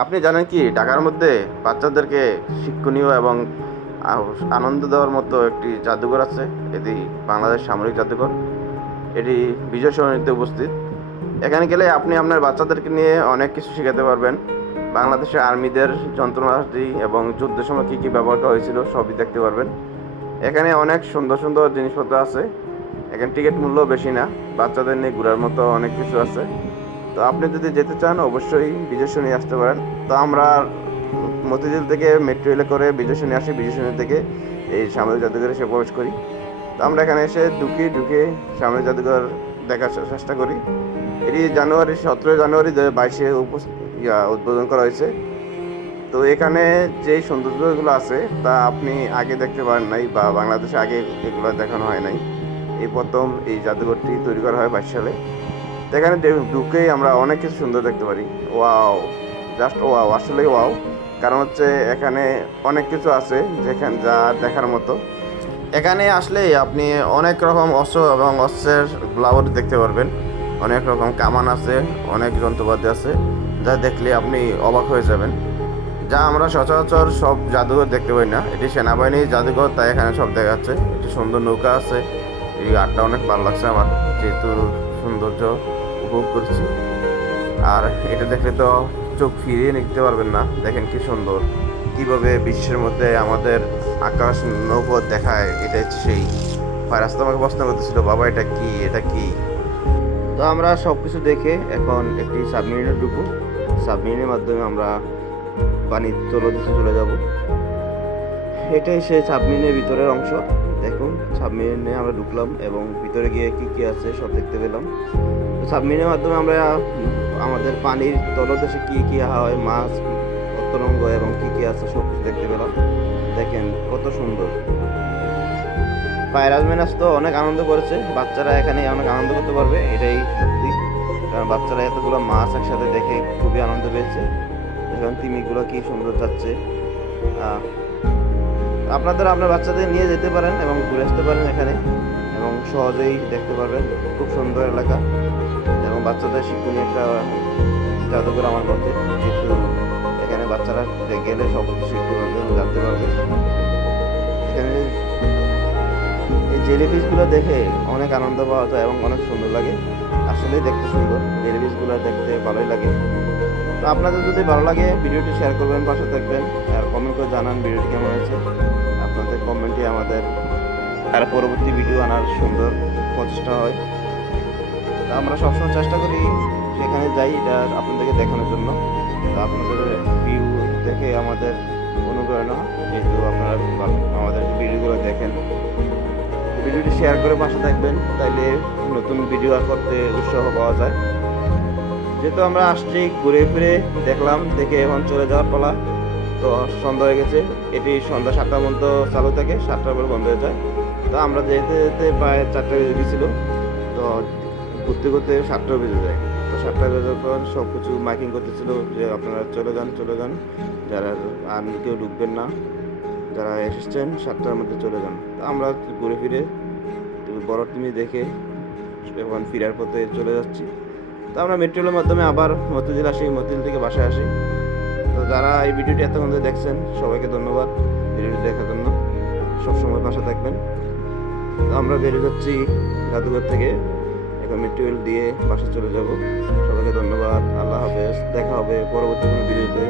আপনি জানেন কি ঢাকার মধ্যে বাচ্চাদেরকে শিক্ষণীয় এবং আনন্দ দেওয়ার মতো একটি জাদুঘর আছে। এটি বাংলাদেশ সামরিক জাদুঘর। এটি বিজয় সরণিতে উপস্থিত। এখানে গেলে আপনি আপনার বাচ্চাদেরকে নিয়ে অনেক কিছু শেখাতে পারবেন। বাংলাদেশের আর্মিদের যন্ত্রপাতি এবং যুদ্ধের সময় কী কী ব্যবহার করা হয়েছিল সবই দেখতে পারবেন। এখানে অনেক সুন্দর সুন্দর জিনিসপত্র আছে। এখানে টিকিট মূল্য বেশি না। বাচ্চাদের নিয়ে ঘোরার মতো অনেক কিছু আছে। তো আপনি যদি যেতে চান অবশ্যই বিজয় সরণি আসতে পারেন। তো আমরা মতিঝিল থেকে মেট্রো রেলে করে বিজয় সরণি আসি, বিজয় সরণি থেকে এই সামরিক জাদুঘরে এসে প্রবেশ করি। তো আমরা এখানে এসে ঢুকে সামরিক জাদুঘর দেখার চেষ্টা করি। এটি 17 জানুয়ারি 2022 উদ্বোধন করা হয়েছে। তো এখানে যে সৌন্দর্যগুলো আছে তা আপনি আগে দেখতে পারেন নাই, বা বাংলাদেশে আগে এগুলো দেখানো হয় নাই। এই প্রথম এই জাদুঘরটি তৈরি করা হয় 22 সালে। তো এখানে ঢুকেই আমরা অনেক কিছু সুন্দর দেখতে পারি। ওয়াও, জাস্ট ওয়াও, আসলেই ওয়াও। কারণ হচ্ছে এখানে অনেক কিছু আছে যেখানে যা দেখার মতো। এখানে আসলেই আপনি অনেক রকম অস্ত্র এবং অস্ত্রের ব্লাউজ দেখতে পারবেন। অনেক রকম কামান আছে, অনেক যন্ত্রপাতি আছে, যা দেখলে আপনি অবাক হয়ে যাবেন। যা আমরা সচরাচর সব জাদুঘর দেখতে পাই না। এটি সেনাবাহিনীর জাদুঘর, তাই এখানে সব দেখা যাচ্ছে। একটি সুন্দর নৌকা আছে। এই আটটা অনেক ভালো লাগছে আমার, যেহেতু সৌন্দর্য উপভোগ করছি। আর এটা দেখলে তো চোখ ফিরিয়ে নিতে পারবেন না। দেখেন কি সুন্দর, কিভাবে বিশ্বের মধ্যে আমাদের আকাশ নৌপথ দেখায়। এটা হচ্ছে সেই ফারাস্ত আমাকে প্রশ্ন করতেছিল, বাবা এটা কি, এটা কি। তো আমরা সব কিছু দেখে এখন একটি সাবমেরিনে ঢুকবো। সাবমেরিনের মাধ্যমে আমরা পানির তলদেশে চলে যাব। এটাই সেই সাবমেরিনের ভিতরের অংশ। দেখুন, সাবমেরিনে আমরা ঢুকলাম এবং ভিতরে গিয়ে কি কি আছে সব দেখতে পেলাম। তো সাবমেরিনের মাধ্যমে আমরা আমাদের পানির তলদেশে কি কি হয়, মাছ, পতঙ্গ এবং কি কি আছে সব কিছু দেখতে পেলাম। দেখেন কত সুন্দর। ফায়ার মেনাস তো অনেক আনন্দ করেছে। বাচ্চারা এখানে অনেক আনন্দ করতে পারবে, এটাই সত্যি। কারণ বাচ্চারা এতগুলো মাছ একসাথে দেখে খুবই আনন্দ পেয়েছে। এখন তিমিগুলো কি সুন্দর যাচ্ছে। আপনার বাচ্চাদের নিয়ে যেতে পারেন এবং ঘুরে আসতে পারেন এখানে, এবং সহজেই দেখতে পারবেন। খুব সুন্দর এলাকা এবং বাচ্চাদের শিক্ষণীয় একটা জাদুঘর আমার মতে। যেহেতু এখানে বাচ্চারা গেলে সব কিছু শিখতে পারবে, জানতে পারবে। এখানে এই জেলিফিশগুলো দেখে অনেক আনন্দ পাওয়া যায় এবং অনেক সুন্দর লাগে। আসলেই দেখতে সুন্দর, জেলিফিশগুলো দেখতে ভালোই লাগে। তো আপনাদের যদি ভালো লাগে ভিডিওটি শেয়ার করবেন, পাশে থাকবেন, আর কমেন্ট করে জানান ভিডিওটি কেমন হয়েছে। আপনাদের কমেন্টে আমাদের আর পরবর্তী ভিডিও আনার সুন্দর প্রচেষ্টা হয়। তা আমরা সবসময় চেষ্টা করি সেখানে যাই এটা আপনাদেরকে দেখানোর জন্য। তো আপনাদের ভিউ দেখে আমাদের অনুপ্রেরণা, যেহেতু আপনারা আমাদের ভিডিওগুলো দেখেন। ভিডিওটি শেয়ার করে পাশে থাকবেন, তাইলে নতুন ভিডিও করতে উৎসাহ পাওয়া যায়। যেহেতু আমরা আসছি ঘুরে ফিরে দেখলাম, দেখে এখন চলে যাওয়ার পালা। তো সন্ধ্যা হয়ে গেছে। এটি সন্ধ্যা 7টার মতো চালু থাকে, 7টার পর বন্ধ হয়ে যায়। তো আমরা যেতে যেতে প্রায় 4টা বেজে গেছিলো। তো ঘুরতে ঘুরতে 7টা বেজে যায়। তো 7টা বেজার পর সব কিছু মাইকিং করতেছিল যে আপনারা চলে যান, যারা আর কেউ ঢুকবেন না, যারা এসেছেন 7টার মধ্যে চলে যান। তো আমরা ঘুরে ফিরে বড় টিমি দেখে এখন ফিরার পথে চলে যাচ্ছি। তো আমরা মেট্রো রেলের মাধ্যমে আবার মতিঝিল আসি, মতিঝিল থেকে বাসায় আসি। তো যারা এই ভিডিওটি এতক্ষণ ধরে দেখছেন সবাইকে ধন্যবাদ ভিডিওটি দেখার জন্য। সবসময় পাশে থাকবেন। তো আমরা বেরিয়ে যাচ্ছি জাদুঘর থেকে, এখন মেট্রো রেল দিয়ে বাসায় চলে যাব। সবাইকে ধন্যবাদ, আল্লাহ হাফেজ। দেখা হবে পরবর্তী কোনো ভিডিওতে।